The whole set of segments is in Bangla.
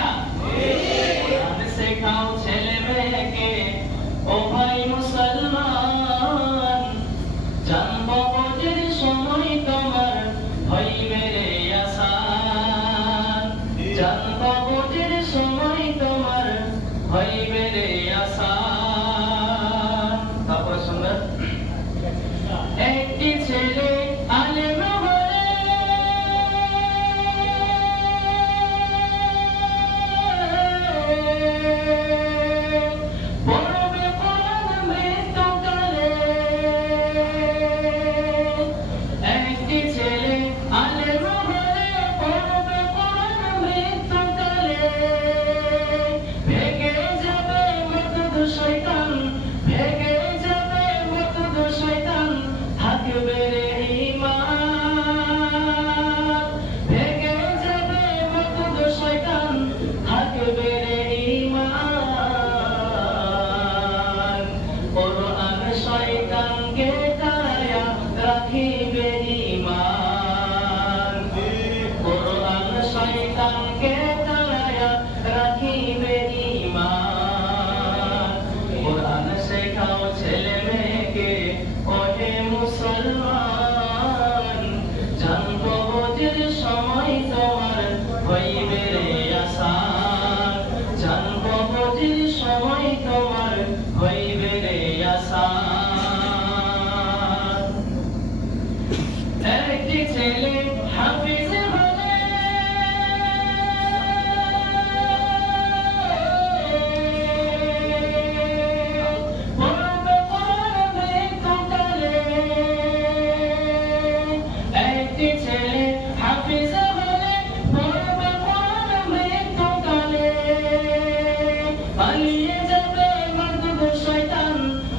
কিনা? কোরআন শেখাও ছেলে মেয়েকে, ও ভাই মুসলমান, জানবো বোঝের সময় তোমার হইবে রে আসান, জানবো বোঝের সময় তোমার হইবে রে আসান। তারপরে শুনবেন, একটি ছেলে আলেম হয়ে পড়বে কোরআন মৃত্যুকালে, একটি ছেলে আলেম হয়ে পড়বে কোরআন মৃত্যুকালে, ভেগে যাবে মরদুদ শয়তান, ভেগে যাবে মরদুদ শয়তান, থাকবে রে ঈমান, ভেগে যাবে মরদুদ শয়তান, থাকবে রে ঈমান। কোরআন শয়তানকে তাড়ায়া রাখিবে ঈমান, কোরআন শয়তানকে তাড়ায়া রাখিবে ঈমান। কোরআন শেখাও ছেলে মেয়েকে, ওহে মুসলমান, জানবো বোঝের সময় তোমার হইবে রে আসান, জানবো বোঝের সময় তোমার হইবে রে আসান। একটি ছেলে হাফিজ হলে পড়বে কোরআন মৃত্যুকালে, একটি ছেলে হাফিজ হলে পড়বে কোরআন মৃত্যুকালে, পালিয়ে যাবে মরদুদ শয়তান,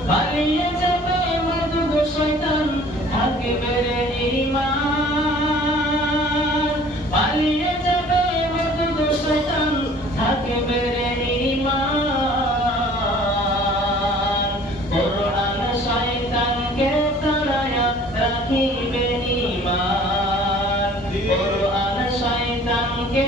পালিয়ে যাবে মরদুদ শয়তান, থাকবে রে ঈমান, পালিয়ে যাবে মরদুদ শয়তান, থাকবে রে ঈমান। কোরআন শয়তানকে তাড়ায়া রাখিবে ঈমান, কোরআন শয়তানকে